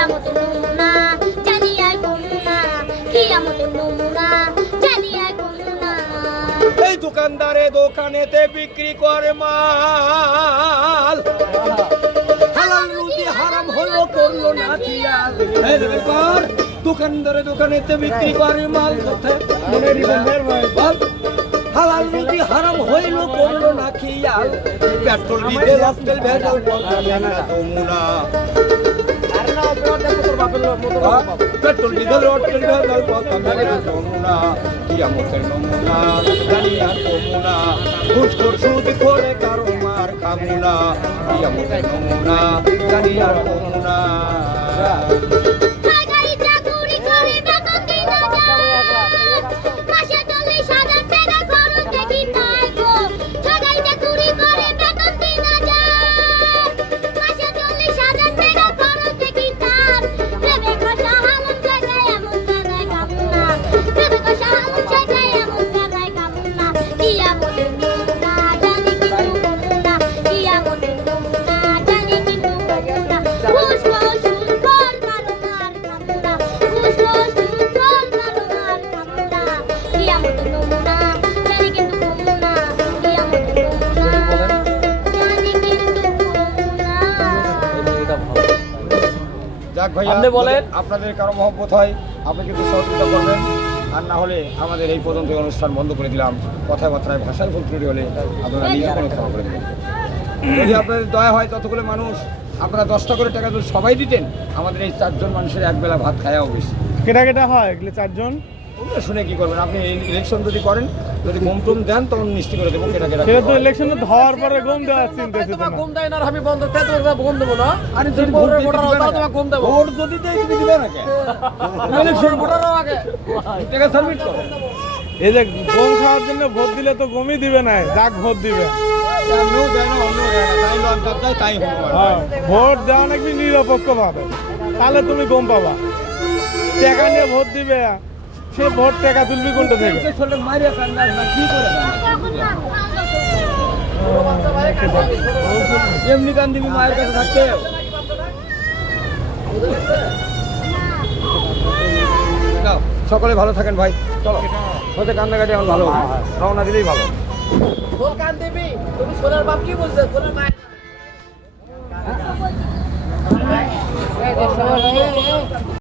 কিয়ামতের নমুনা জানি আর কমুনা কিয়ামতের নমুনা জানি আর কমুনা এই দোকানদারে দোকানেতে বিক্রি করে মাল হালাল রুজি হারাম হলো করলো না খিয়াল এই ব্যাপার দোকানদারে দোকানেতে বিক্রি করে মাল কোথায় মনে রিবন্ধের ভাই বল হালাল রুজি হারাম হইলো করলো না খিয়াল পেট্রোল ডিজেল অক্টেল ভেজাল নমুনা পেট্রোল ডিজেল অক্টেল ভেজাল নমুনা কিয়ামতের নমুনা জানি আর কমুনা ঘুষখোর সুদ করে কারো মার খামুনা কিয়ামতের নমুনা জানি আর কমুনা সরকারি চাকুরি করে বেতন দিন না মাসে 40,000 টাকা খরচ দেখি তাই গো সরকারি চাকুরি করে বেতন দিন না মাসে 40,000 টাকা খরচ দেখি তার ভেবে কষা হালুম জায়গায় এমন জায়গায় কামনা ভেবে কষা হালুম জায়গায় এমন জায়গায় কামনা কিয়ামতের নমুনা জানি কিন্তু কমুনা কিয়ামতের নমুনা জানি কিন্তু কমুনা ঘুষ ঘুষ সুদ কর কারো মার কামনা ঘুষ ঘুষ সুদ কর কারো মার কামনা কিয়ামতের নমুনা জানি কিন্তু কমুনা কিয়ামতের নমুনা জানি কিন্তু কমুনা যাক ভাইয়া আপনি বলেন। আপনাদের কারো মহব্বত হয় আপনি কিন্তু সহযোগিতা করবেন আর না হলে আমাদের এই পর্যন্ত অনুষ্ঠান বন্ধ করে দিলাম কথাবার্তায় ভাষায় ভুল ত্রুটি হলে আপনারা নিজে কোনো ক্ষমা করে দেবেন যদি আপনাদের দয়া হয় ততগুলো মানুষ আপনারা 10টা করে টাকা যদি সবাই দিতেন আমাদের এই 4 জন মানুষের একবেলা ভাত খাওয়াও বেশি কেটা কেটা হয় এগুলো 4 জন? ওগুলো শুনে কি করবেন আপনি ইলেকশন যদি করেন যদি গম টম দেন তখন নিশ্চিত করে দেবো কেটা কেটা সেটা তো ইলেকশনে ধর পরে গম দেওয়ার চিন্তা ছিল তোমার না। গম দেয় না আর আমি বন্ধ তে তোর গম দেবো না আরে যদি যদি ভোটের ভোট ভোটার দিতে হও তোমার গম দেবো ভোট যদি দেয় তুমি দিবে না কেন ইলেকশন ভোটারও আগে টাকা সাবমিট করো এই যে গম খাওয়ার জন্য ভোট দিলে তো গমই দিবে না, যাক ভোট দিবে। এমনিও দেয় না অন্যও দেয় না তাই লঙ্কা যায় তাই হলো হ্যাঁ, ভোট দেওয়া নাকি নিরপেক্ষ ভাবে, তাহলে তুমি গম পাবা। টাকা নিয়ে ভোট দিবে, সে ভোট টাকা তুলবি কোনটা থেকে? ছোট মারিয়া কান্দাস না কি করে এমনি কান দিবি মায়ের কাছে থাকতে নাও, সকলে ভালো থাকেন ভাই চলো হতে কান্নাকাটি এখন ভালো রওনা দিলেই ভালো তোর কান দিবি তুমি সোনার বাপ কি বলছে সোনার মায়ের